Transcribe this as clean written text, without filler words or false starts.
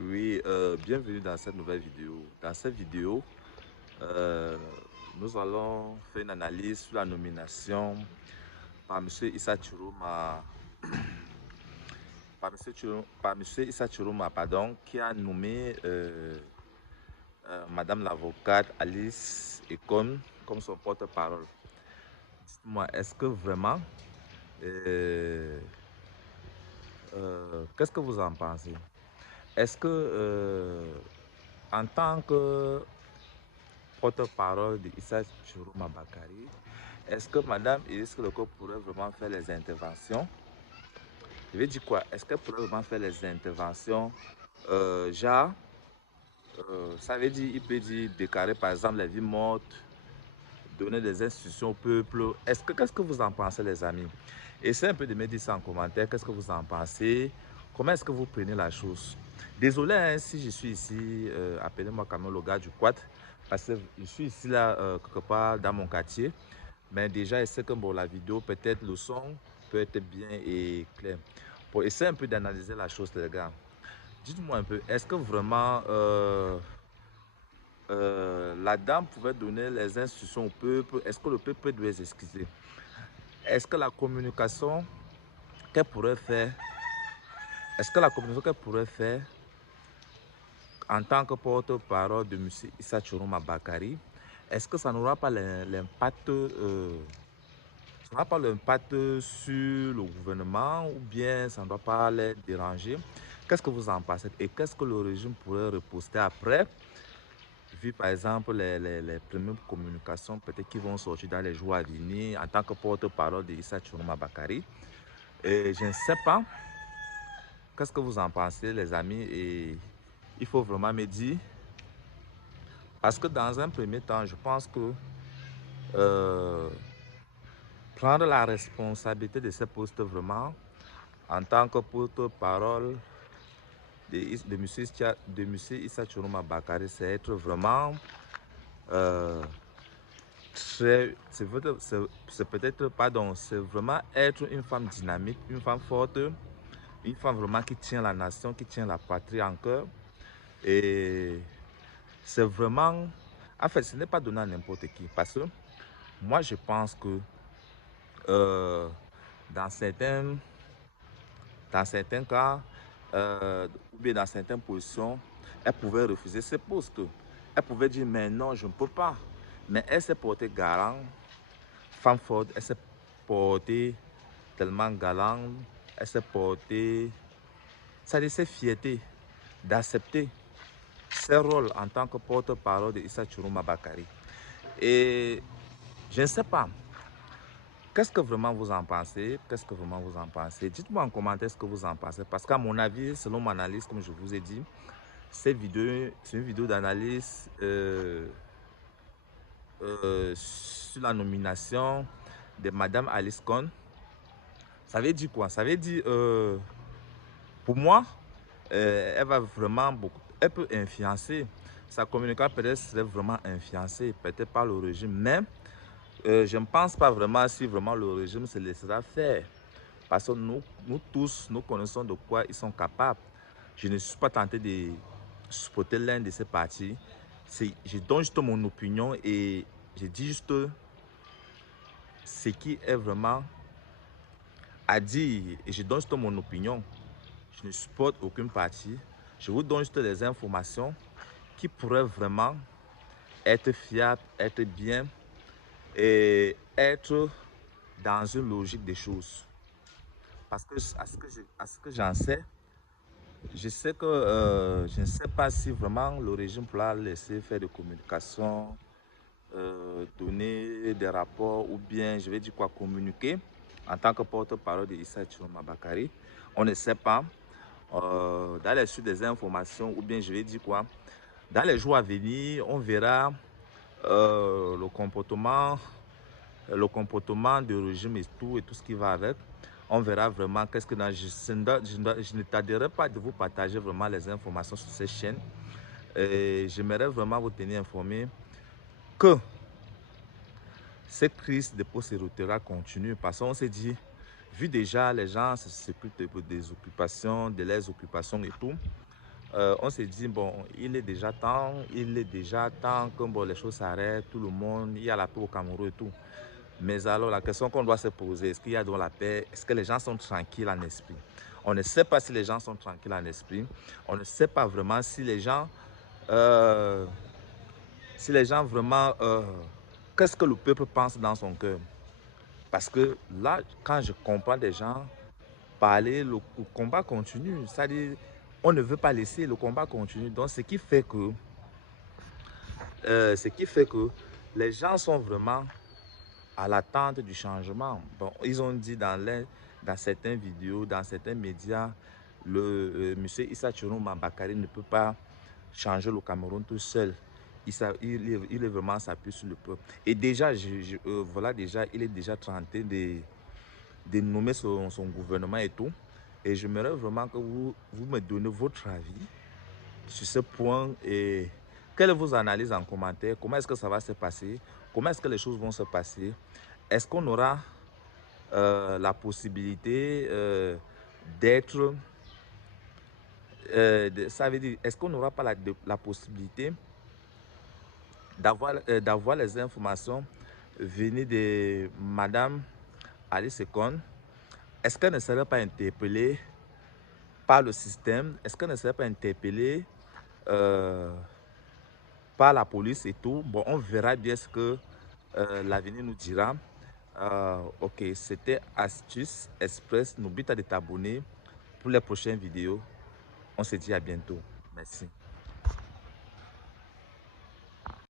Oui, bienvenue dans cette nouvelle vidéo. Dans cette vidéo, euh, nous allons faire une analyse sur la nomination par M. Issa Chiroma, par monsieur Issa Chiroma, pardon, qui a nommé Madame l'avocate Alice Ekon comme son porte-parole. Dites-moi, est-ce que vraiment, euh, qu'est-ce que vous en pensez? Est-ce que, en tant que porte-parole de Issa Chiroma Bakari, est-ce que Madame Iris Koloko pourrait vraiment faire les interventions? Je vais dire quoi? Est-ce qu'elle pourrait vraiment faire les interventions? Genre, ça veut dire, il peut dire déclarer par exemple les vies mortes, donner des instructions au peuple. Qu'est-ce que vous en pensez, les amis? Essayez un peu de me dire ça en commentaire. Qu'est-ce que vous en pensez? Comment est-ce que vous prenez la chose? Désolé hein, si je suis ici, appelez-moi quand même le gars du quad, parce que je suis ici là, quelque part dans mon quartier. Mais déjà, je sais que bon, la vidéo, peut-être le son peut être bien et clair. Pour essayer un peu d'analyser la chose, les gars. Dites-moi un peu, est-ce que vraiment la dame pouvait donner les instructions au peuple? Est-ce que le peuple doit s'excuser? Est-ce que la communication qu'elle pourrait faire, est-ce que la communication qu'elle pourrait faire en tant que porte-parole de M. Issa Chiroma Bakari, est-ce que ça n'aura pas l'impact ça n'a pas l'impact sur le gouvernement ou bien ça ne doit pas les déranger? Qu'est-ce que vous en pensez? Et qu'est-ce que le régime pourrait reposter après? Vu par exemple les premières communications peut-être qui vont sortir dans les jours à venir en tant que porte-parole de Issa Chiroma Bakari. Et je ne sais pas, qu'est-ce que vous en pensez les amis? Et il faut vraiment me dire, parce que dans un premier temps, je pense que euh, prendre la responsabilité de ces postes vraiment, en tant que porte-parole de monsieur Issa Chiroma Bakari, c'est être vraiment euh, très, c'est peut-être, pardon, c'est vraiment être une femme dynamique, une femme forte, une femme vraiment qui tient la nation, qui tient la patrie en cœur. Et c'est vraiment, en fait, ce n'est pas donné à n'importe qui, parce que moi, je pense que euh, dans certains, dans certains cas, ou bien dans certaines positions, elle pouvait refuser ses postes. Elle pouvait dire, mais non, je ne peux pas. Mais elle s'est portée garant, femme forte, elle s'est portée tellement galante, elle s'est portée, ça laissait fierté d'accepter ses rôles en tant que porte-parole de Issa Chiroma Bakari. Et je ne sais pas, qu'est-ce que vraiment vous en pensez? Qu'est-ce que vraiment vous en pensez? Dites-moi en commentaire ce que vous en pensez. Parce qu'à mon avis, selon mon analyse, comme je vous ai dit, cette vidéo, c'est une vidéo d'analyse sur la nomination de Madame Alice Cohn. Ça veut dire quoi? Ça veut dire, pour moi, elle va vraiment beaucoup, elle peut influencer. Sa communication peut-être serait vraiment influencée, peut-être par le régime, mais je ne pense pas vraiment si vraiment le régime se laissera faire. Parce que nous tous, nous connaissons de quoi ils sont capables. Je ne suis pas tenté de supporter l'un de ces partis. Je donne juste mon opinion et je dis juste ce qui est vraiment à dire. Et je donne juste mon opinion. Je ne supporte aucune partie. Je vous donne juste des informations qui pourraient vraiment être fiables, être bien et être dans une logique des choses. Parce que à ce que j'en sais, je sais que je ne sais pas si vraiment le régime pourra laisser faire de communication, donner des rapports ou bien, je vais dire quoi, communiquer en tant que porte-parole de Issa Chiroma Bakari. On ne sait pas. Dans les suites des informations ou bien je vais dire quoi, dans les jours à venir, on verra le comportement du régime et tout ce qui va avec. On verra vraiment qu'est-ce que je ne tarderai pas de vous partager vraiment les informations sur cette chaîne. Et j'aimerais vraiment vous tenir informé que cette crise de post-électorale continue parce qu'on s'est dit, vu déjà les gens s'occupent des occupations, de leurs occupations et tout, on s'est dit, bon, il est déjà temps que bon, les choses s'arrêtent, tout le monde, il y a la paix au Cameroun et tout. Mais alors, la question qu'on doit se poser, est-ce qu'il y a donc la paix? Est-ce que les gens sont tranquilles en esprit? On ne sait pas si les gens sont tranquilles en esprit. On ne sait pas vraiment si les gens vraiment, qu'est-ce que le peuple pense dans son cœur. Parce que là, quand je comprends des gens parler, le combat continue. C'est-à-dire, on ne veut pas laisser le combat continuer. Donc, ce qui fait que les gens sont vraiment à l'attente du changement. Bon, ils ont dit dans certaines vidéos, dans certains médias, le monsieur Issa Chiroma Bakary ne peut pas changer le Cameroun tout seul. Il est vraiment s'appuie sur le peuple. Et déjà, voilà, déjà, il est déjà en train de nommer son gouvernement et tout. Et j'aimerais vraiment que vous me donnez votre avis sur ce point et quelles sont vos analyses en commentaire. Comment est-ce que ça va se passer? Comment est-ce que les choses vont se passer? Est-ce qu'on aura la possibilité d'être... ça veut dire, est-ce qu'on n'aura pas la possibilité d'avoir les informations venues de Madame Alice Sekon? Est-ce qu'elle ne serait pas interpellée par le système? Est-ce qu'elle ne serait pas interpellée euh, par la police et tout? Bon, on verra bien ce que l'avenir nous dira. Ok, c'était Astuce Express. N'oublie pas de t'abonner pour les prochaines vidéos. On se dit à bientôt. Merci.